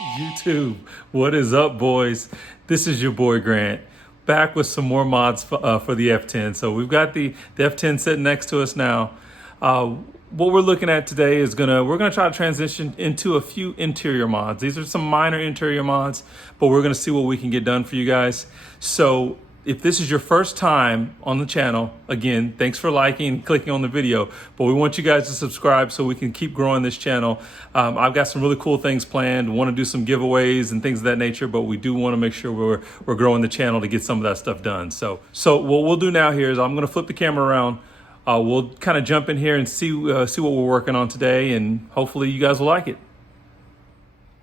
YouTube, what is up, boys? This is your boy Grant, back with some more mods for the F10. So we've got the F10 sitting next to us now. What we're looking at today is we're gonna try to transition into a few interior mods. These are some minor interior mods, but we're gonna see what we can get done for you guys. So if this is your first time on the channel, again, thanks for liking and clicking on the video, but we want you guys to subscribe so we can keep growing this channel. I've got some really cool things planned. Want to do some giveaways and things of that nature, but we do want to make sure we're growing the channel to get some of that stuff done. So what we'll do now here is I'm going to flip the camera around. We'll kind of jump in here and see what we're working on today, and hopefully you guys will like it.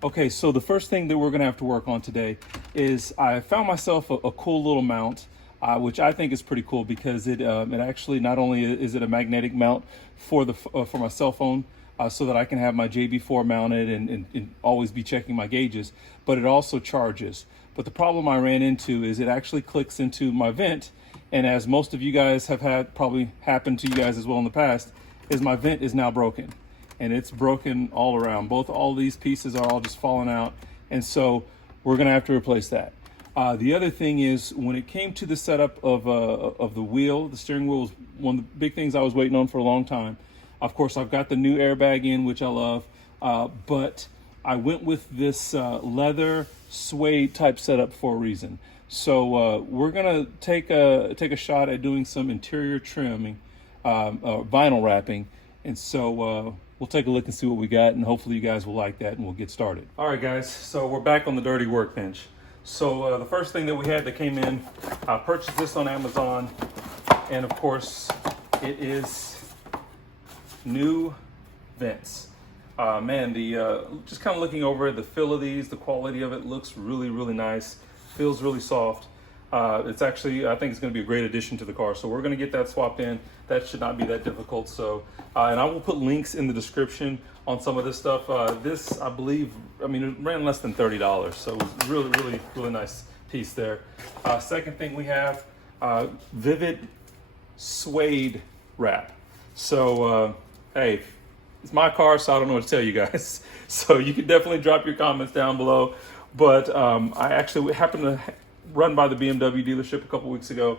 Okay, so the first thing that we're gonna have to work on today is I found myself a cool little mount, which I think is pretty cool because it actually, not only is it a magnetic mount for my cell phone, so that I can have my JB4 mounted and always be checking my gauges, but it also charges. But the problem I ran into is it actually clicks into my vent, and as most of you guys have had probably happened to you guys as well in the past, is my vent is now broken. And it's broken all around. All these pieces are all just falling out. And so we're gonna have to replace that. The other thing is, when it came to the setup of the wheel, the steering wheel was one of the big things I was waiting on for a long time. Of course, I've got the new airbag in, which I love, but I went with this leather suede type setup for a reason. So we're gonna take a shot at doing some interior trimming, vinyl wrapping. And so we'll take a look and see what we got, and hopefully you guys will like that, and we'll get started. All right, guys, so we're back on the dirty workbench. So the first thing that we had that came in, I purchased this on Amazon, and of course it is new vents. Man, just kind of looking over it, the feel of these, the quality of it looks really, really nice. Feels really soft. It's actually, I think it's going to be a great addition to the car. So we're going to get that swapped in. That should not be that difficult. So, and I will put links in the description on some of this stuff. This, I believe, I mean, it ran less than $30. So it was really, really, really nice piece there. Second thing we have, Vivid Suede wrap. So, hey, it's my car, so I don't know what to tell you guys. So you can definitely drop your comments down below. But I actually happened to run by the BMW dealership a couple weeks ago.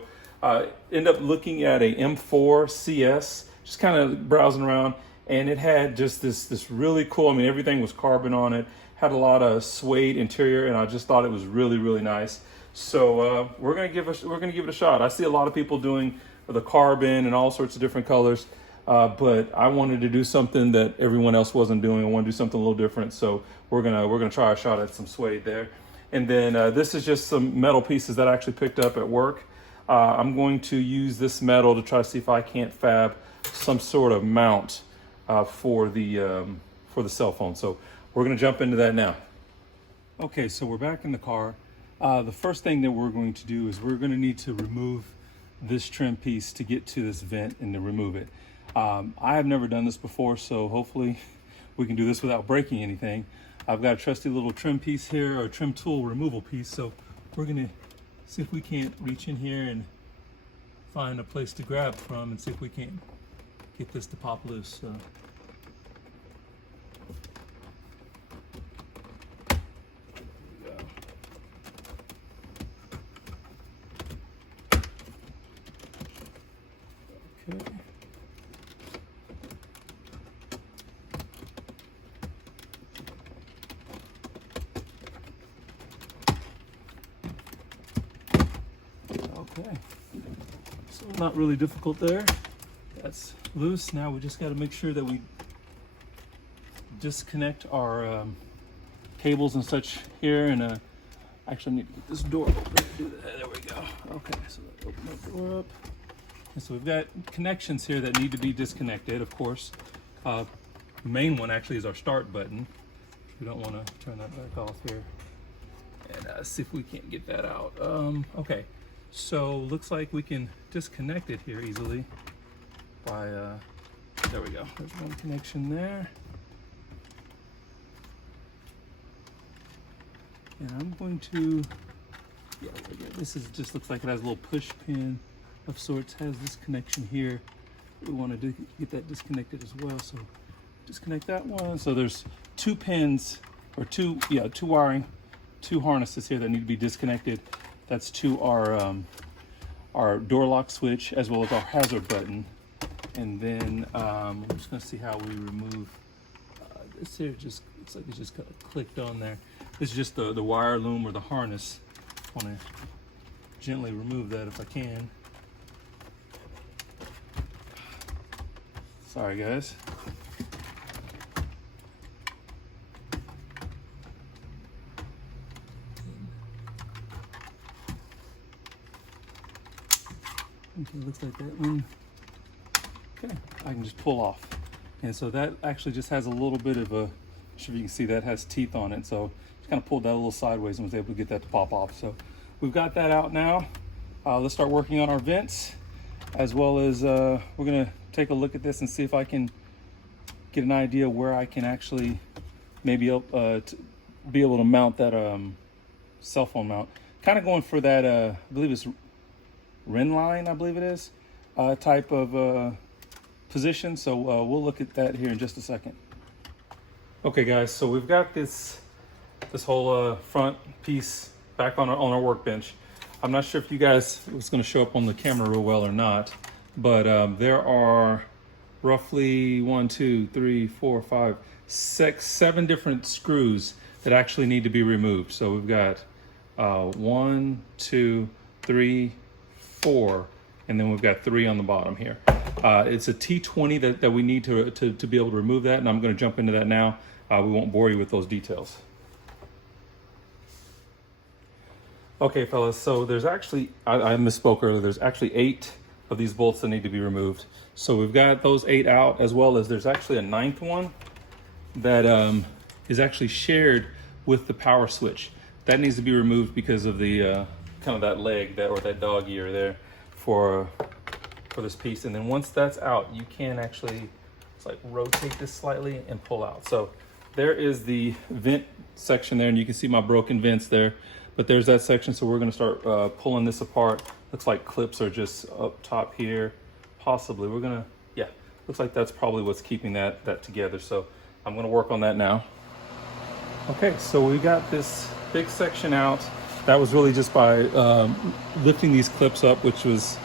End up looking at a M4 CS, just kind of browsing around, and it had just this really cool, I mean, everything was carbon on it, had a lot of suede interior, and I just thought it was really, really nice. So we're gonna give it a shot. I see a lot of people doing the carbon and all sorts of different colors, but I wanted to do something that everyone else wasn't doing. I want to do something a little different, so we're gonna try a shot at some suede there. And then this is just some metal pieces that I actually picked up at work. I'm going to use this metal to try to see if I can't fab some sort of mount for the cell phone. So we're gonna jump into that now. Okay, so we're back in the car. The first thing that we're going to do is we're gonna need to remove this trim piece to get to this vent and to remove it. I have never done this before, so hopefully we can do this without breaking anything. I've got a trusty little trim piece here, or trim tool removal piece, so we're gonna see if we can't reach in here and find a place to grab from and see if we can't get this to pop loose. So. Okay. Okay, so not really difficult there. That's loose. Now we just got to make sure that we disconnect our cables and such here, and actually need to get this door open to do that. There we go. Okay, so open that door up. And so we've got connections here that need to be disconnected, of course. The main one actually is our start button. We don't want to turn that back off here. And see if we can't get that out. Okay. So looks like we can disconnect it here easily by, there we go. There's one connection there. And I'm going to, yeah, this is just looks like it has a little push pin of sorts, has this connection here. We want to get that disconnected as well. So disconnect that one. So there's two pins or two wiring, two harnesses here that need to be disconnected. That's to our door lock switch as well as our hazard button. And then I'm just gonna see how we remove this here. Just looks like it's just kind of clicked on there. This is just the wire loom or the harness. I want to gently remove that if I can. Sorry guys. Okay, looks like that one. Okay, I can just pull off. And so that actually just has a little bit of a, I'm sure you can see that has teeth on it. So just kind of pulled that a little sideways and was able to get that to pop off. So we've got that out now. Let's start working on our vents, as well as we're gonna take a look at this and see if I can get an idea where I can actually maybe be able to mount that cell phone mount. Kind of going for that, I believe it's Ren line, I believe it is, type of position. So we'll look at that here in just a second. Okay guys, so we've got this whole front piece back on our workbench. I'm not sure if you guys, it's going to show up on the camera real well or not, but there are roughly 1, 2, 3, 4, 5, 6, 7 different screws that actually need to be removed. So we've got 1, 2, 3, 4, and then we've got 3 on the bottom here. It's a T20 that we need to be able to remove that, and I'm going to jump into that now. We won't bore you with those details. Okay, fellas, so there's actually, I misspoke earlier, there's actually 8 of these bolts that need to be removed. So we've got those 8 out, as well as there's actually a 9th one that is actually shared with the power switch. That needs to be removed because of the kind of that leg, or that dog ear there for this piece. And then once that's out, you can actually, it's like rotate this slightly and pull out. So there is the vent section there, and you can see my broken vents there. But there's that section, so we're gonna start pulling this apart. Looks like clips are just up top here, possibly. We're gonna, yeah, looks like that's probably what's keeping that together. So I'm gonna work on that now. Okay, so we got this big section out. That was really just by lifting these clips up, which was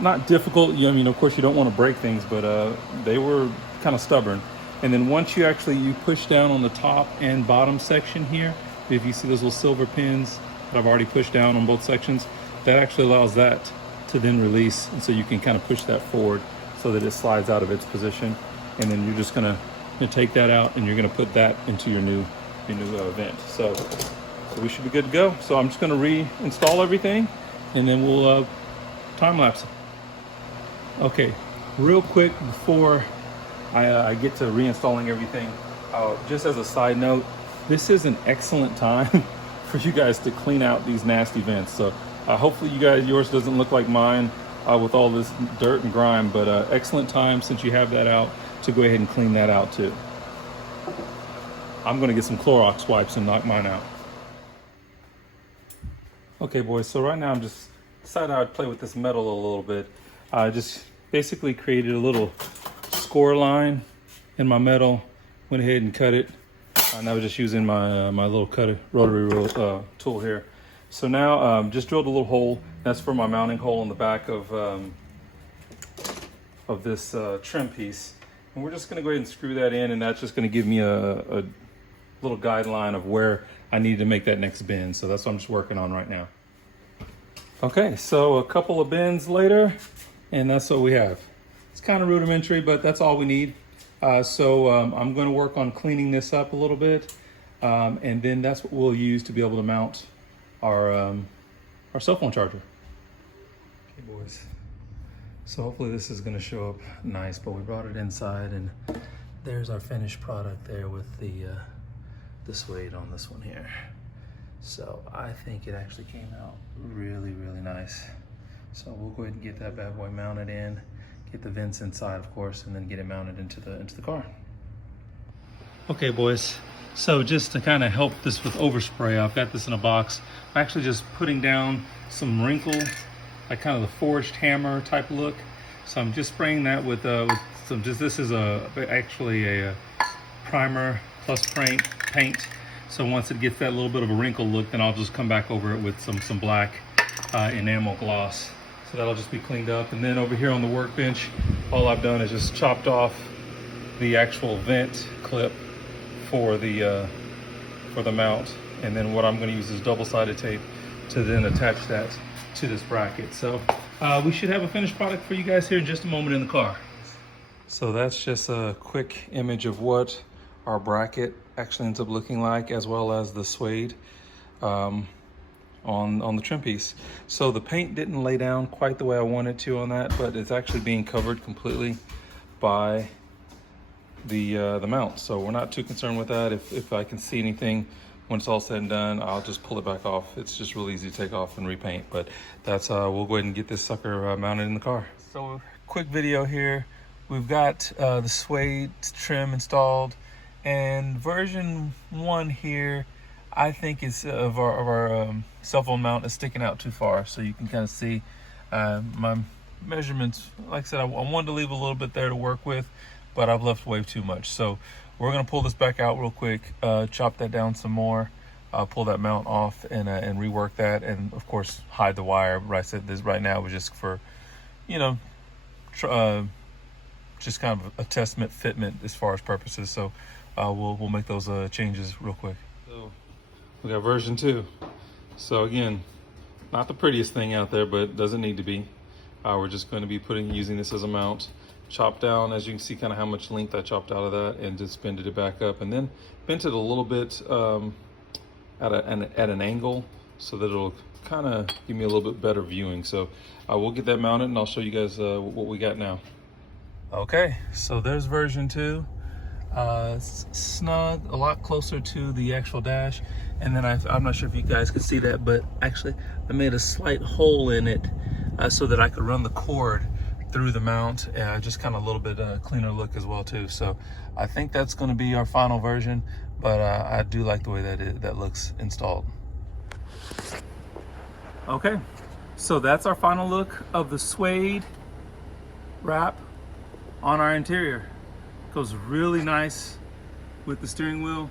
not difficult. I mean, of course you don't wanna break things, but they were kind of stubborn. And then once you push down on the top and bottom section here, if you see those little silver pins that I've already pushed down on both sections, that actually allows that to then release. And so you can kind of push that forward so that it slides out of its position. And then you're just gonna take that out and you're gonna put that into your new vent. So we should be good to go. So I'm just gonna reinstall everything and then we'll time lapse it. Okay, real quick before I get to reinstalling everything, just as a side note, this is an excellent time for you guys to clean out these nasty vents. So hopefully yours doesn't look like mine with all this dirt and grime, but excellent time since you have that out to go ahead and clean that out too. I'm gonna get some Clorox wipes and knock mine out. Okay boys, so right now I'm just decided I'd play with this metal a little bit. I just basically created a little score line in my metal, went ahead and cut it. And I was just using my my little rotary tool here. So now just drilled a little hole. That's for my mounting hole in the back of this trim piece. And we're just gonna go ahead and screw that in, and that's just gonna give me a little guideline of where I need to make that next bend. So that's what I'm just working on right now. Okay, so a couple of bends later, and that's what we have. It's kind of rudimentary, but that's all we need. So I'm going to work on cleaning this up a little bit, and then that's what we'll use to be able to mount our cell phone charger. Okay, boys. So hopefully this is going to show up nice, but we brought it inside, and there's our finished product there with the suede on this one here. So I think it actually came out really, really nice. So we'll go ahead and get that bad boy mounted in. Get the vents inside, of course, and then get it mounted into the car. Okay, boys. So just to kind of help this with overspray, I've got this in a box. I'm actually just putting down some wrinkle, like kind of the forged hammer type look. So I'm just spraying that with some. This is actually a primer plus paint. So once it gets that little bit of a wrinkle look, then I'll just come back over it with some black enamel gloss. So that'll just be cleaned up. And then over here on the workbench, all I've done is just chopped off the actual vent clip for the mount. And then what I'm going to use is double-sided tape to then attach that to this bracket. So we should have a finished product for you guys here in just a moment in the car. So that's just a quick image of what our bracket actually ends up looking like, as well as the suede on the trim piece. So the paint didn't lay down quite the way I wanted to on that, but it's actually being covered completely by the mount. So we're not too concerned with that. If I can see anything when it's all said and done, I'll just pull it back off. It's just really easy to take off and repaint, but that's we'll go ahead and get this sucker mounted in the car. So quick video here. We've got the suede trim installed, and version 1 here, I think is of our cell phone mount is sticking out too far. So you can kind of see my measurements. Like I said, I wanted to leave a little bit there to work with, but I've left way too much. So we're gonna pull this back out real quick, chop that down some more, pull that mount off and rework that, and of course hide the wire. Right, I said this right now was just for, you know, just kind of a testament fitment as far as purposes. So we'll make those changes real quick. So we got version 2. So again, not the prettiest thing out there, but it doesn't need to be. We're just going to be using this as a mount. Chopped down, as you can see, kind of how much length I chopped out of that, and just bended it back up, and then bent it a little bit at an angle, so that it'll kind of give me a little bit better viewing. So we'll get that mounted, and I'll show you guys what we got now. Okay, so there's version 2. Snug, a lot closer to the actual dash, and then I'm not sure if you guys can see that, but actually I made a slight hole in it so that I could run the cord through the mount, just kind of a little bit cleaner look as well too. So I think that's going to be our final version, but I do like the way that looks installed. Okay, so that's our final look of the suede wrap on our interior. Goes really nice with the steering wheel.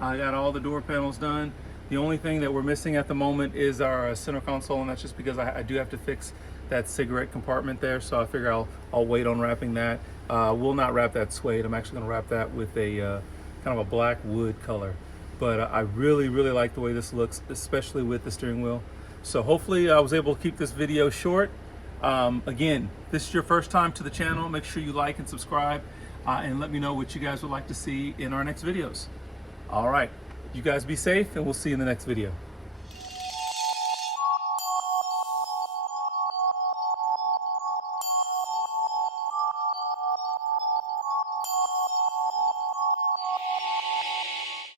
I got all the door panels done. The only thing that we're missing at the moment is our center console, and that's just because I do have to fix that cigarette compartment there. So I figure I'll wait on wrapping that. We'll not wrap that suede. I'm actually going to wrap that with a kind of a black wood color. But I really like the way this looks, especially with the steering wheel. So hopefully I was able to keep this video short. Again, this is your first time to the channel, make sure you like and subscribe, and let me know what you guys would like to see in our next videos. All right, you guys be safe, and we'll see you in the next video.